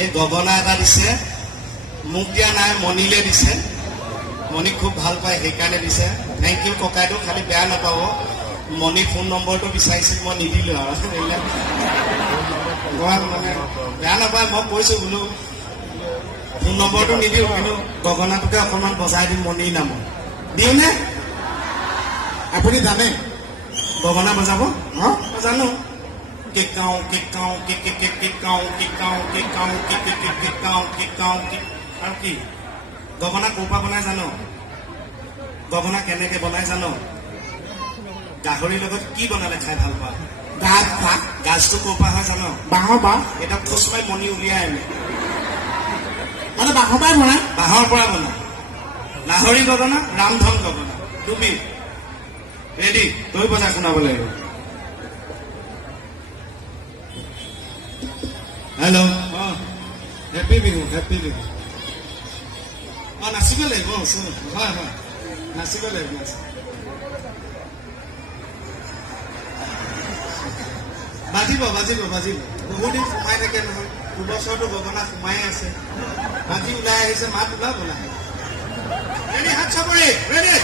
এই গগনা এটা দিছে, মোক দিয়া নাই, মণিলে দিছে। মণিক খুব ভাল পায়, সেইকাৰণে দিছে। থেংক ইউ ককাইদেউ, খালি বেয়া নাপাব। মণি ফোন নম্বৰটো বিচাৰিছিল, মই নিদিলোঁ আৰু এইবিলাক মানে বেয়া নাপায়। মই কৈছোঁ বোলো ফোন নম্বৰটো নিদিওঁ, কিন্তু গগনাটোকে অকণমান বজাই দিম মণিৰ নামত। দিওঁনে? আপুনি জানে গগনা বজাব? অঁ জানো। কিকাও কিকাও কিকাও কিকাও কিকাও কিকাও কিকাও আৰু কি গগনা ক'ৰ পৰা বনাই জানো? গগনা কেনেকে বনাই জানো? গাহৰিৰ লগত কি বনালে খাই ভাল পোৱা? গাজ চাহ গাজটো ক'ৰ পৰা হয় জানো? বাঁহৰ বাঁহ এটা খোজ পাই মণি উলিয়াই আনে, মানে বাঁহৰ পৰাই বনায়। বাঁহৰ পৰা বনায়। লাহৰি গগনা, ৰামধন গগনা। তুমি ৰেডি? তই বজাই শুনাব লাগিব। Hello', happy Bihu, happy Bihu. নাচিব লাগিব। হয় হয়, নাচিব লাগিব। বাজিব বাজিব বাজিব। বহুদিন সোমাই থাকে নহয়, 2 বছৰটো গগনা সোমাই আছে। বাজি ওলাই আহিছে, মাত ওলাব লাগে। ৰেডি? হাত চাপৰি, ৰেডি?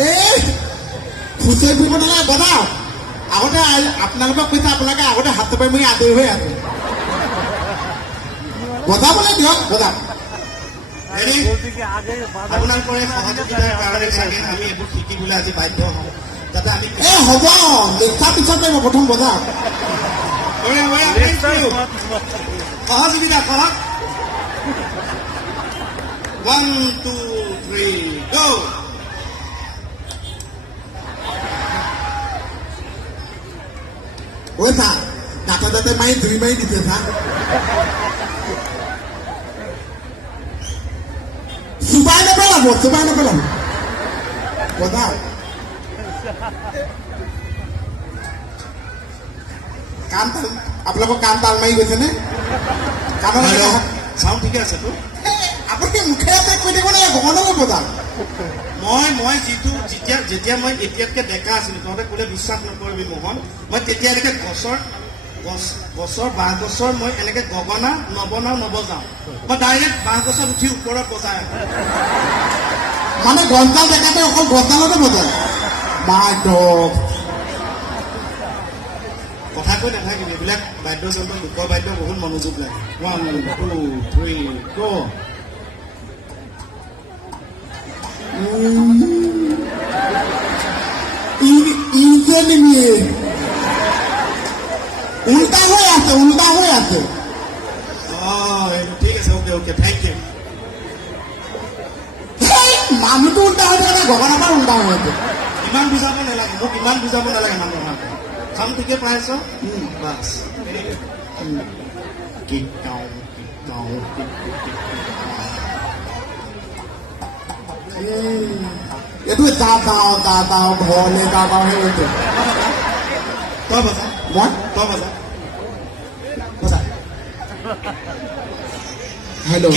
এই খুচৰি ফুৰিব নালাগে, বনাওক। আগতে আপোনালোকক কৈছে, আপোনালোকে আগতে হাত চাপৰি মাৰি আজৰি হৈ আছে। বজাবলৈ দিয়ক, বজাওক। ৰেডি? আপোনালোকৰ সহযোগিতাৰ কাৰণে চাগে আমি এইবোৰ শিকিবলৈ আজি বাধ্য হওঁ, যাতে আমি এই হ'ব, লেখাৰ পিছত লাগিব, প্ৰথম বজাওক। সহযোগিতা সহজ। 1 2 3 go। ঐ ছাৰ, দাঁতে মাৰি জুই মাৰি দিছে ছাৰ। চুবাই নেপেলাব, চুবাই নেপেলাব, বজাওক। কাণ তাল, আপোনালোকৰ কাণ তাল মাৰি গৈছেনে? কাণৰ চাউণ্ড ঠিকে আছে তো? আপুনি মুখেৰে কৈ থাকিব নালাগে, গগনাকে বজাওক। মই যিটো যেতিয়া মই এতিয়াতকৈ ডেকা আছিলোঁ, তহঁতে ক'লে বিশ্বাস নকৰিবি মোহন, মই তেতিয়ালৈকে গছৰ বাঁহ গছৰ মই এনেকৈ গগনা নবজাওঁ। মই ডাইৰেক্ট বাঁহ গছত উঠি ওপৰত বজাই আহোঁ। মানে গছডাল ডেকাতে অকল গছডালতে বজায়। কথা কৈ নাথাকিবি, এইবিলাক বাদ্যযন্ত্ৰ, লোকৰ বাদ্য বহুত মনোযোগ লাগে। 1 2 3 go। উল্টা হৈ আছে, উল্টা হৈ আছে। ঠিক আছে, অ'কে অ'কে, থেংক ইউ। মানুহটো উল্টা হৈ থাকে, গগনাপাৰ উল্টা হৈ আছে। ইমান বুজাব নালাগে মোক, ইমান বুজাব নালাগে মানুহক। কাম ঠিকে পাইছ? বাছ। এইটো যাওঁ ঘৰলৈ যাওঁ সেই হৈছে। তই বজা, তই বজা। হেল্ল',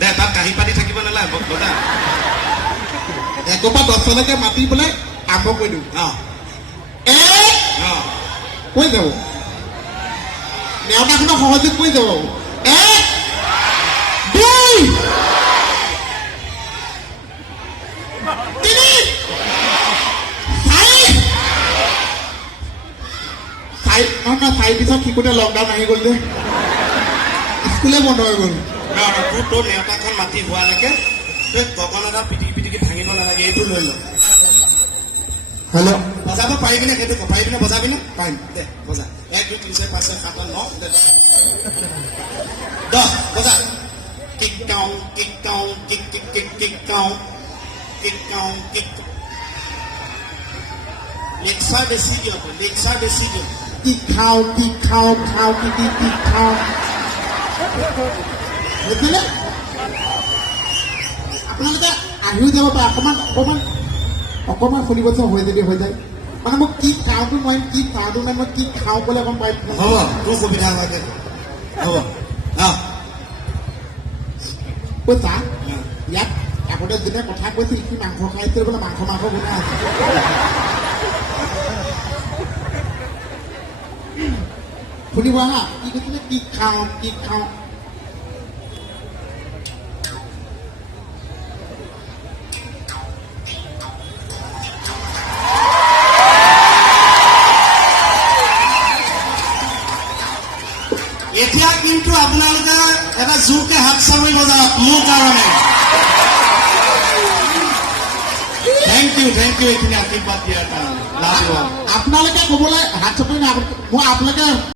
দে তাত কাঁহী পাতি থাকিব নালাগে, বজা। 1 পৰা 10লৈকে মাতি পেলাই আৰম্ভ কৰি দিওঁ। কৈ যাব, নেওতাখনৰ সহযোগ কৰি যাব। 1 2 3 4 পিছত শিকোতে লকডাউন আহি গ'ল যে, স্কুলে বন্ধ হৈ গ'ল। তোৰ নেওতাখন মাতি হোৱালৈকে তই গগনা এটা পিটিকি ভাঙিব নালাগে, এইটো লৈ ল। হেল্ল', বজাব পাৰিবিনে? সেইটো পাৰিবিনে? বজাবিনে? পাৰিম, দে বজা। 1 2 3 4 5 6 7 8 9 10 বজা। কিকাও কিকাও কিকাও কিকাও কিক। লেকচাৰ বেছি দিয়ক, লেকচাৰ বেছি দিয়ক। কি খাওঁ কি খাওঁ বুজিলে? আপোনালোকে আহিও যাব পাৰে, অকণমান শুনিবচোন, হৈ যদি হৈ যায়। মানে মোক কি খাওঁটো নোৱাৰিম, কি খাওঁটো নাই, মই কি খাওঁ ক'লে গম পাই। হ'ব, তোৰ সুবিধা হয়, হ'ব। কৈছা ইয়াত আগতে যোনে কথা কৈছিল সি মাংস খাইছিল বোলে মাংস বনাই আছে শুনিব হা কি কৈছিলে কি খাওঁ এতিয়া কিন্তু আপোনালোকে এটা জোৰকে হাত চাপৰি বজাওক মোৰ কাৰণে থেংক ইউ এইখিনি আশীৰ্বাদ দিয়াৰ কাৰণে লাভ আপোনালোকে ক'বলৈ হাত চাপৰি নাই মই আপোনালোকে